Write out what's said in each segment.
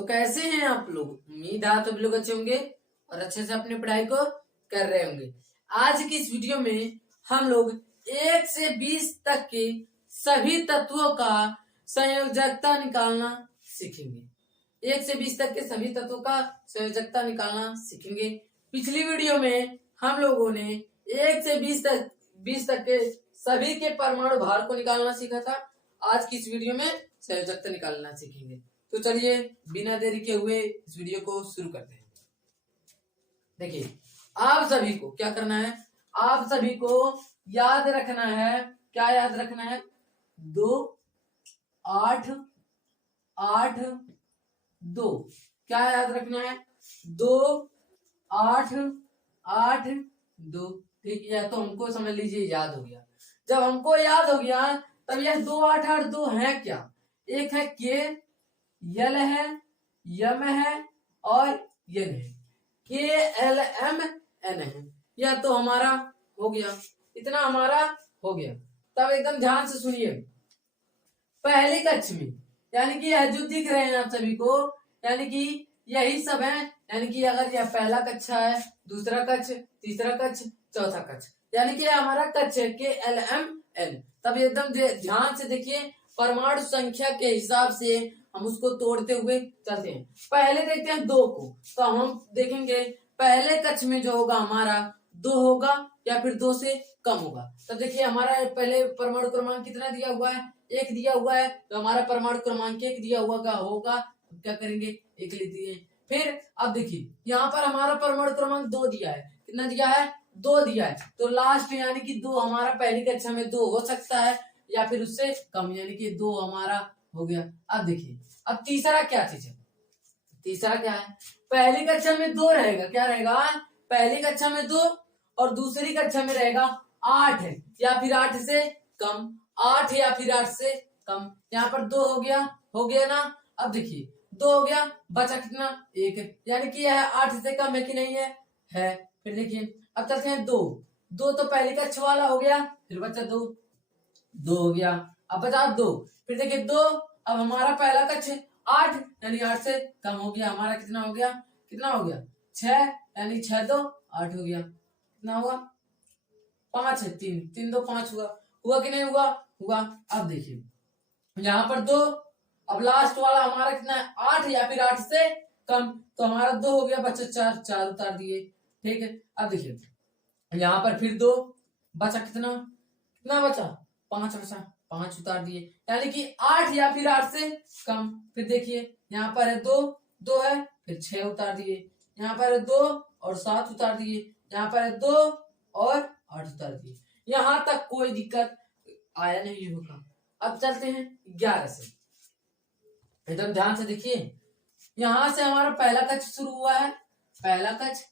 तो कैसे हैं आप लोग? उम्मीद है आप लोग अच्छे होंगे और अच्छे से अपनी पढ़ाई को कर रहे होंगे। आज की इस वीडियो में हम लोग 1 से 20 तक के सभी तत्वों का संयोजकता निकालना सीखेंगे। 1 से 20 तक के सभी तत्वों का संयोजकता निकालना सीखेंगे। पिछली वीडियो में हम लोगों ने 1 से 20 तक के सभी के परमाणु भार को निकालना सीखा था। आज की इस वीडियो में संयोजकता निकालना सीखेंगे। तो चलिए बिना देरी के हुए इस वीडियो को शुरू करते हैं। देखिए, आप सभी को क्या करना है? आप सभी को याद रखना है। क्या याद रखना है? 2 8 8 2। क्या याद रखना है? 2 8 8 2। ठीक है, तो हमको समझ लीजिए याद हो गया। जब हमको याद हो गया तब यह 2 8 8 2 है क्या? एक है के, यल है, यम है और यन है। के एल एम एन है। यह तो हमारा हो गया, इतना हमारा हो गया। तब एकदम ध्यान से सुनिए। पहली कक्षा में यानी कि यह जो दिख रहे हैं आप सभी को, यानी कि यही सब है। यानी कि अगर यह पहला कक्षा है, दूसरा कक्ष, तीसरा कक्ष, चौथा कक्ष, यानी कि हमारा कक्ष है के एल एम एन। तब एकदम ध्यान से देखिए, परमाणु संख्या के हिसाब से हम उसको तोड़ते हुए चलते हैं। पहले देखते हैं 2 को, तो हम देखेंगे पहले कक्ष में जो होगा हमारा 2 होगा या फिर 2 से कम होगा। तो देखिए हमारा पहले परमाणु क्रमांक कितना दिया हुआ है? 1 दिया हुआ है। तो हमारा परमाणु क्रमांक 1 दिया हुआ होगा। क्या करेंगे? 1 लिख दिए। फिर अब देखिए यहाँ पर हमारा परमाणु क्रमांक 2 दिया है। कितना दिया है? 2 दिया है। तो लास्ट यानी कि 2 हमारा पहली कक्षा में 2 हो सकता है या फिर उससे कम, यानी कि 2 हमारा हो गया। अब देखिए, अब तीसरा क्या चीज है? तीसरा क्या है? पहली कक्षा में 2 रहेगा। क्या रहेगा? पहली कक्षा में 2 और दूसरी कक्षा में रहेगा 8 है या फिर 8 से कम। 8 या फिर 8 से कम। यहाँ पर 2 हो गया ना। अब देखिए 2 हो गया, बचा कितना? 1, यानी कि यह 8 से कम है कि नहीं है? है। फिर देखिए अब चलते हैं 2 तो पहली कक्षा वाला हो गया, फिर बचा 2 हो गया। अब बचा 2। फिर देखिए 2, अब हमारा पहला कक्ष 8 यानी 8 से कम हो गया। हमारा कितना हो गया? 6 यानी 6 2 8 हो गया। कितना हुआ? 5 है। 3 2 5 हुआ कि नहीं हुआ? हुआ। अब देखिए यहाँ पर 2, अब लास्ट वाला हमारा कितना है? 8 या फिर 8 से कम। तो हमारा 2 हो गया, बचा 4 उतार दिए। ठीक है। अब देखिए यहाँ पर फिर 2 बचा, कितना बचा? 5 बचा, 5 उतार दिए, यानी कि 8 या फिर 8 से कम। फिर देखिए यहाँ पर है 2 है, फिर 6 उतार दिए। यहाँ पर है 2 और 7 उतार दिए। यहाँ पर है 2 और 8 उतार दिए। यहाँ तक कोई दिक्कत आया नहीं होगा। अब चलते हैं 11 से। एकदम ध्यान से देखिए, यहाँ से हमारा पहला कक्ष शुरू हुआ है। पहला कक्ष,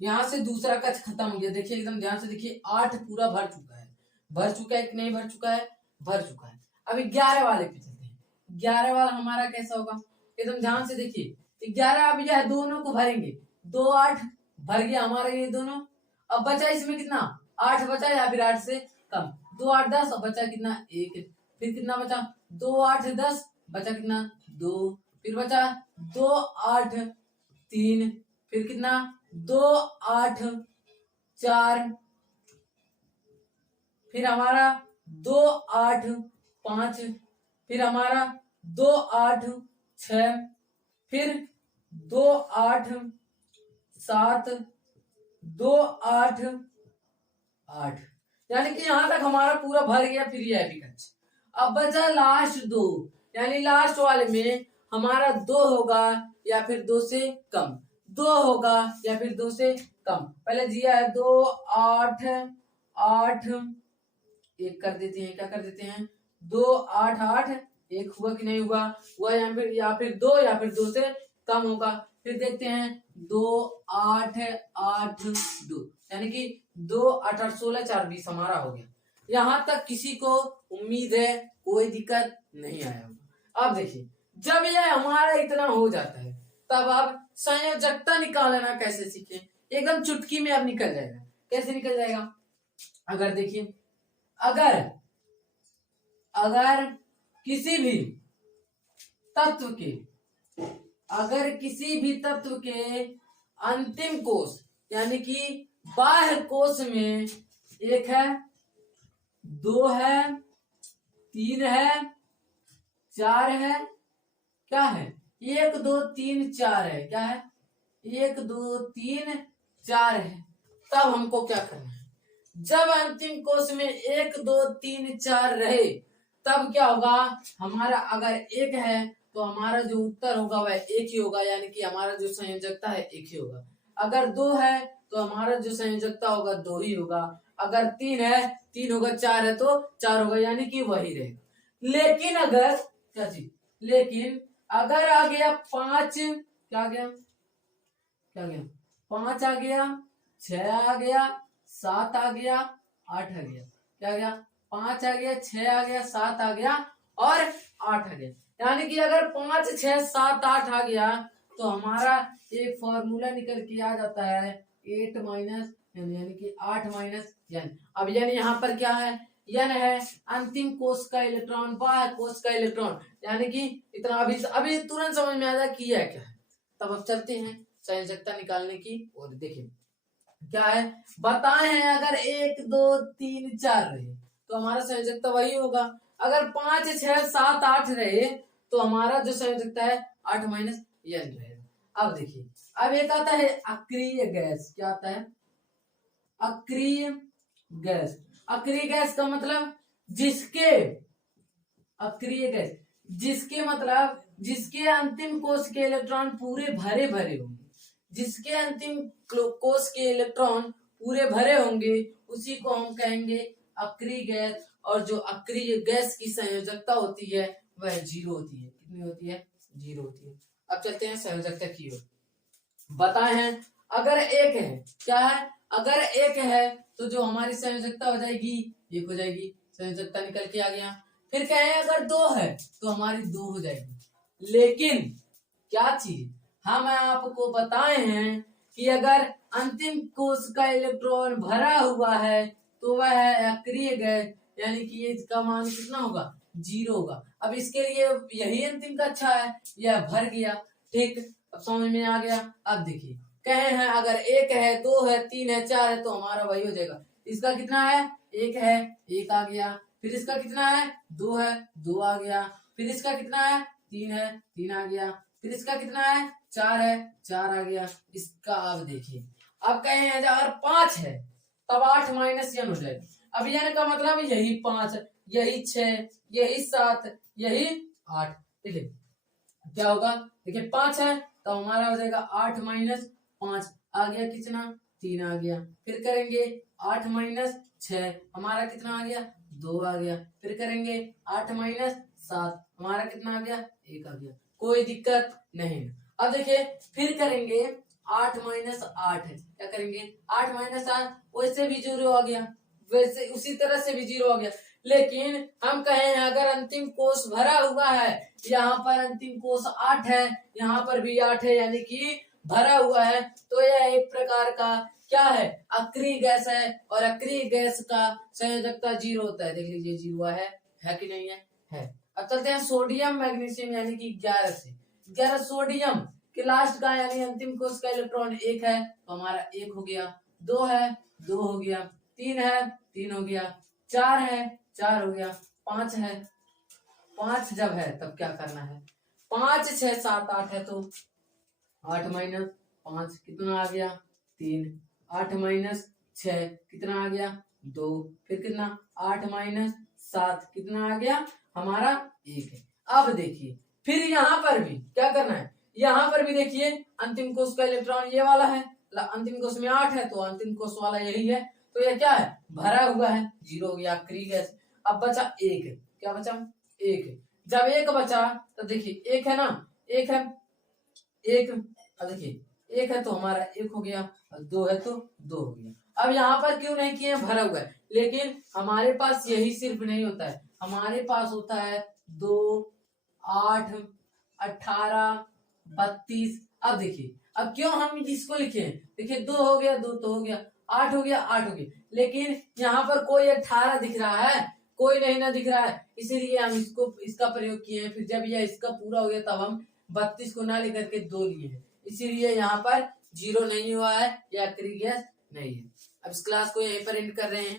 यहाँ से दूसरा कक्ष खत्म हो गया। देखिए एकदम ध्यान से देखिए, 8 पूरा भर चुका है। भर चुका है कि नहीं भर चुका है? भर चुका है। अभी 11 वाले पे चलते हैं। 11 वाला हमारा कैसा होगा? एकदम ध्यान से देखिए, 11 अब यह दोनों को भरेंगे। 2 8 भर गया हमारा ये दोनों। अब बचा इसमें कितना? 8 बचा या फिर 8 से कम। 2 8 10, अब बचा कितना? 1। फिर कितना बचा? 2 8 10, बचा कितना? 2। फिर बचा 2 8 3, फिर कितना? 2 8 4, फिर हमारा 2 8 5, फिर हमारा 2 8 6, फिर 2 8 7, 2 8 8, यानी कि यहाँ तक हमारा पूरा भर गया। फिर यह भी कच्छ। अब बचा लास्ट 2, यानी लास्ट वाले में हमारा 2 होगा या फिर 2 से कम। 2 होगा या फिर 2 से कम। पहले दिया है 2 8 8, 1 कर देते हैं। क्या कर देते हैं? 2 8 8, 1 हुआ कि नहीं हुआ? हुआ। या फिर 2 या फिर 2 से कम होगा। फिर देखते हैं 2 8 8 2, यानी कि 2 8 8 16 4 20 हमारा हो गया। यहाँ तक किसी को उम्मीद है कोई दिक्कत नहीं आया होगा। अब देखिए, जब यह हमारा इतना हो जाता है तब आप संयोजकता निकालना कैसे सीखें? एकदम चुटकी में अब निकल जाएगा। कैसे निकल जाएगा? अगर देखिए, अगर किसी भी तत्व के अगर किसी भी तत्व के अंतिम कोष यानी कि बाह्य कोष में 1 है, 2 है, 3 है, 4 है, क्या है 1 2 3 4 है, क्या है 1 2 3 4 है। तब हमको क्या करना है, जब अंतिम कोष में 1 2 3 4 रहे तब क्या होगा, हमारा अगर 1 है तो हमारा जो उत्तर होगा वह 1 ही होगा, यानी कि हमारा जो संयोजकता है 1 ही होगा। अगर 2 है तो हमारा जो संयोजकता होगा 2 ही होगा। अगर 3 है 3 होगा, 4 है तो 4 होगा, यानी कि वही रहेगा। लेकिन अगर क्या चीज, लेकिन अगर आ गया 5, क्या आ गया, क्या गया 5 आ गया, 6 आ गया, 7 आ गया, 8 आ गया, क्या गया 5 आ गया, 6 आ गया, 7 आ गया और 8 आ गया। यानी कि अगर 5 6 7 8 आ गया तो हमारा एक फॉर्मूला निकल के आ जाता है 8 माइनस यानी कि 8 माइनस n। अब यानी यहाँ पर क्या है, n है अंतिम कोष का इलेक्ट्रॉन, बाह्य कोष का इलेक्ट्रॉन, यानी कि इतना अभी तुरंत समझ में आ जाए कि यह क्या है। तब अब चलते हैं संयोजकता निकालने की। और देखिए क्या है, बताए हैं अगर 1 2 3 4 रहे तो हमारा संयोजकता वही होगा। अगर 5 6 7 8 रहे तो हमारा जो संयोजकता है 8 माइनस n रहेगा। अब देखिए, अब एक आता है अक्रिय गैस, क्या आता है अक्रिय गैस। अक्रिय गैस का मतलब जिसके, अक्रिय गैस जिसके मतलब जिसके अंतिम कोष के इलेक्ट्रॉन पूरे भरे भरे होंगे, जिसके अंतिम कोष के इलेक्ट्रॉन पूरे भरे होंगे उसी को हम कहेंगे अक्रिय गैस। और जो अक्रिय गैस की संयोजकता होती है वह 0 होती है। कितनी होती है, 0 होती है। अब चलते हैं संयोजकता की ओर। बताए हैं अगर 1 है, क्या है अगर 1 है तो जो हमारी संयोजकता हो जाएगी 1 हो जाएगी, संयोजकता निकल के आ गया। फिर क्या है अगर 2 है तो हमारी 2 हो जाएगी। लेकिन क्या चीज, हम आपको बताए हैं कि अगर अंतिम कोष का इलेक्ट्रॉन भरा हुआ है तो वह है अक्रिय गैस, यानी कि इसका मान कितना होगा 0 होगा। अब इसके लिए यही अंतिम का अच्छा है, यह भर गया, ठीक, अब समझ में आ गया। अब देखिए कहे हैं अगर 1 है 2 है 3 है 4 है तो हमारा वही हो जाएगा। इसका कितना है 1 है 1 आ गया, फिर इसका कितना है 2 है 2 आ गया, फिर इसका कितना है 3 है 3 आ गया, फिर इसका कितना है 4 है 4 आ गया। इसका अब देखिए, अब कहे हैं अगर 5 है तब 8 माइनस n हो जाएगा। अब n का मतलब यही 5 यही 6 यही 7 यही 8। देखिए क्या होगा, देखिए 5 है तो हमारा हो जाएगा 8 माइनस 5 आ गया, कितना 3 आ गया। फिर करेंगे 8 माइनस 6 हमारा कितना आ गया 2 आ गया। फिर करेंगे 8 माइनस 7 हमारा कितना आ गया 1 आ गया, कोई दिक्कत नहीं। अब देखिए फिर करेंगे 8 माइनस 8 है, क्या करेंगे 8 माइनस 8 वैसे भी 0 आ गया, वैसे उसी तरह से भी 0 आ गया। लेकिन हम कहें अगर अंतिम कोष भरा हुआ है, यहाँ पर अंतिम कोष 8 है यहाँ पर भी 8 है, यानी कि भरा हुआ है, तो यह एक प्रकार का क्या है अक्रिय गैस है। और अक्रिय गैस का संयोजकता 0 होता है। देख लीजिए 0 है कि नहीं है। अब चलते हैं सोडियम मैग्नीशियम यानी कि 11 से। 11 सोडियम के लास्ट का यानी अंतिम कोष का इलेक्ट्रॉन 1 है तो हमारा 1 हो गया, 2 है 2 हो गया, 3 है 3 हो गया, 4 है 4 हो गया, 5 है 5 जब है तब क्या करना है 5 6 7 8 है तो 8 माइनस 5 कितना आ गया 3, 8 माइनस 6 कितना आ गया 2, फिर कितना 8 माइनस 7 कितना आ गया हमारा 1 है। अब देखिए फिर यहाँ पर भी क्या करना है, यहाँ पर भी देखिए अंतिम कोष का इलेक्ट्रॉन ये वाला है, अंतिम कोष में 8 है तो अंतिम कोष वाला यही है, तो ये क्या है भरा हुआ है 0 हो गया अक्रिय गैस। अब बचा 1, क्या बचा 1। जब 1 बचा तो देखिए 1 है ना 1 है 1, अब देखिए 1 है तो हमारा 1 हो गया, 2 है तो 2 हो गया। अब यहाँ पर क्यों नहीं किए भरा हुआ है, लेकिन हमारे पास यही सिर्फ नहीं होता है, हमारे पास होता है 2 8 18 32। अब देखिए अब क्यों हम इसको लिखे, देखिए 2 हो गया 2 तो हो गया, 8 हो गया 8 हो गया, लेकिन यहाँ पर कोई 18 दिख रहा है, कोई नहीं ना दिख रहा है, इसीलिए हम इसको इसका प्रयोग किए हैं। फिर जब यह इसका पूरा हो गया तब हम 32 को ना लेकर के 2 लिए हैं, इसीलिए यहाँ पर 0 नहीं हुआ है या क्रिगियस नहीं है। अब इस क्लास को यहीं पर एंड कर रहे हैं।